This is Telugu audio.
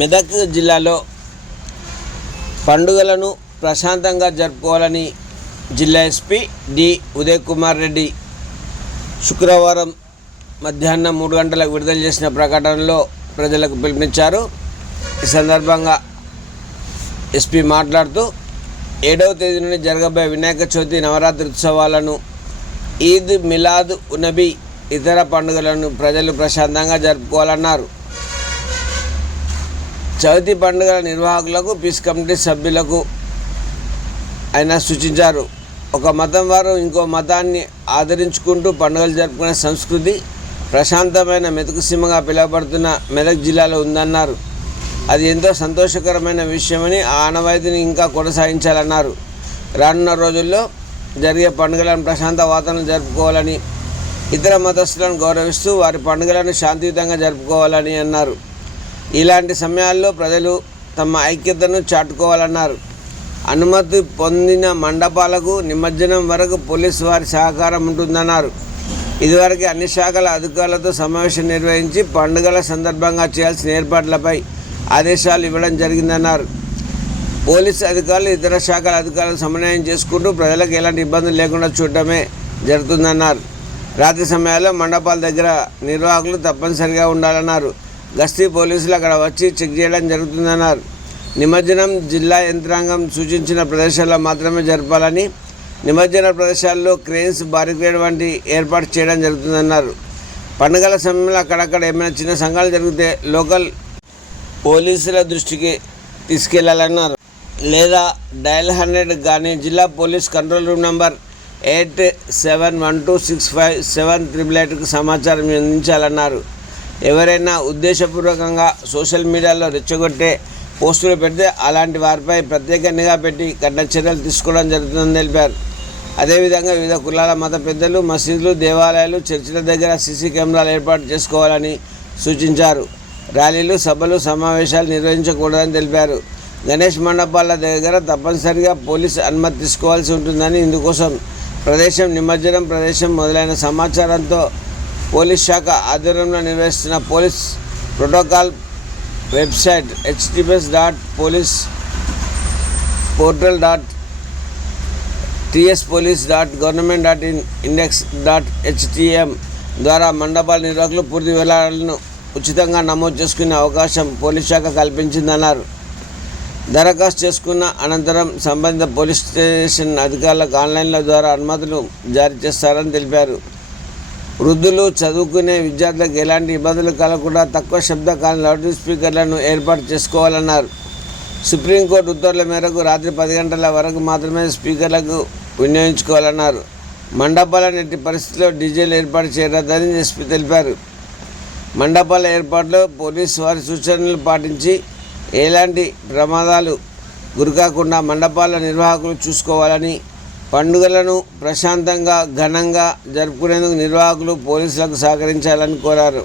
మెదక్ జిల్లాలో పండుగలను ప్రశాంతంగా జరుపుకోవాలని జిల్లా ఎస్పీ డి ఉదయ్ కుమార్ రెడ్డి శుక్రవారం మధ్యాహ్నం మూడు గంటలకు విడుదల చేసిన ప్రకటనలో ప్రజలకు పిలుపునిచ్చారు. ఈ సందర్భంగా ఎస్పీ మాట్లాడుతూ ఏడవ తేదీ నుండి జరగబోయే వినాయక చవితి నవరాత్రి ఉత్సవాలను ఈద్ మిలాద్ ఉనబీ ఇతర పండుగలను ప్రజలు ప్రశాంతంగా జరుపుకోవాలన్నారు. చవితి పండుగల నిర్వాహకులకు పీస్ కమిటీ సభ్యులకు ఆయన సూచించారు. ఒక మతం వారు ఇంకో మతాన్ని ఆదరించుకుంటూ పండుగలు జరుపుకునే సంస్కృతి ప్రశాంతమైన మెతుకు సీమగా పిలువబడుతున్న మెదక్ జిల్లాలో ఉందన్నారు. అది ఎంతో సంతోషకరమైన విషయమని ఆ ఆనవాయితీని ఇంకా కొనసాగించాలన్నారు. రానున్న రోజుల్లో జరిగే పండుగలను ప్రశాంత వాతావరణం జరుపుకోవాలని ఇతర మతస్థులను గౌరవిస్తూ వారి పండుగలను శాంతియుతంగా జరుపుకోవాలని అన్నారు. ఇలాంటి సమయాల్లో ప్రజలు తమ ఐక్యతను చాటుకోవాలన్నారు. అనుమతి పొందిన మండపాలకు నిమజ్జనం వరకు పోలీసు వారి సహకారం ఉంటుందన్నారు. ఇదివరకు అన్ని శాఖల అధికారులతో సమావేశం నిర్వహించి పండుగల సందర్భంగా చేయాల్సిన ఏర్పాట్లపై ఆదేశాలు ఇవ్వడం జరిగిందన్నారు. పోలీసు అధికారులు ఇతర శాఖల అధికారులు సమన్వయం చేసుకుంటూ ప్రజలకు ఎలాంటి ఇబ్బందులు లేకుండా చూడటమే జరుగుతుందన్నారు. రాత్రి సమయాల్లో మండపాల దగ్గర నిర్వాహకులు తప్పనిసరిగా ఉండాలన్నారు. గస్తీ పోలీసులు అక్కడ వచ్చి చెక్ చేయడం జరుగుతుందన్నారు. నిమజ్జనం జిల్లా యంత్రాంగం సూచించిన ప్రదేశాల్లో మాత్రమే జరపాలని నిమజ్జన ప్రదేశాల్లో క్రేన్స్ భారీ వంటి ఏర్పాటు చేయడం జరుగుతుందన్నారు. పండుగల సమయంలో అక్కడక్కడ ఏమైనా చిన్న సంఘాలు జరిగితే లోకల్ పోలీసుల దృష్టికి తీసుకెళ్ళాలన్నారు. లేదా డయల్ హండ్రెడ్ కానీ జిల్లా police control room number eight seven one two six five seven triple ఎయిట్కు సమాచారం అందించాలన్నారు. ఎవరైనా ఉద్దేశపూర్వకంగా సోషల్ మీడియాలో రెచ్చగొట్టే పోస్టులు పెడితే అలాంటి వారిపై ప్రత్యేక నిఘా పెట్టి కఠిన చర్యలు తీసుకోవడం జరుగుతుందని తెలిపారు. అదేవిధంగా వివిధ కులాల మత పెద్దలు మసీదులు దేవాలయాలు చర్చిల దగ్గర సీసీ కెమెరాలు ఏర్పాటు చేసుకోవాలని సూచించారు. ర్యాలీలు సభలు సమావేశాలు నిర్వహించకూడదని తెలిపారు. గణేష్ మండపాల దగ్గర తప్పనిసరిగా పోలీసు అనుమతి తీసుకోవాల్సి ఉంటుందని ఇందుకోసం ప్రదేశం నిమజ్జనం ప్రదేశం మొదలైన సమాచారంతో పోలీస్ శాఖ ఆధ్వర్యంలో నిర్వహిస్తున్న police protocol website HTTPS dot police portal dot TS police dot government dot in index dot HTM ద్వారా మండపాల నిర్వాహకులు పూర్తి వివరాలను ఉచితంగా నమోదు చేసుకునే అవకాశం పోలీస్ శాఖ కల్పించిందన్నారు. దరఖాస్తు చేసుకున్న అనంతరం సంబంధిత పోలీస్ స్టేషన్ అధికారులకు ఆన్లైన్ల ద్వారా అనుమతులు జారీ చేస్తారని తెలిపారు. వృద్ధులు చదువుకునే విద్యార్థులకు ఎలాంటి ఇబ్బందులు కలగకుండా తక్కువ శబ్దకాల లౌడ్ స్పీకర్లను ఏర్పాటు చేసుకోవాలన్నారు. సుప్రీంకోర్టు ఉత్తర్వుల మేరకు రాత్రి పది గంటల వరకు మాత్రమే స్పీకర్లకు వినియోగించుకోవాలన్నారు. మండపాల నెట్టి పరిస్థితిలో డీజేలు ఏర్పాటు చేయరాదని ఎస్పీ తెలిపారు. మండపాల ఏర్పాటులో పోలీసు వారి సూచనలు పాటించి ఎలాంటి ప్రమాదాలు గురికాకుండా మండపాల నిర్వాహకులు చూసుకోవాలని పండుగలను ప్రశాంతంగా ఘనంగా జరుపుకునేందుకు నిర్వాహకులు పోలీసులకు సహకరించాలని కోరారు.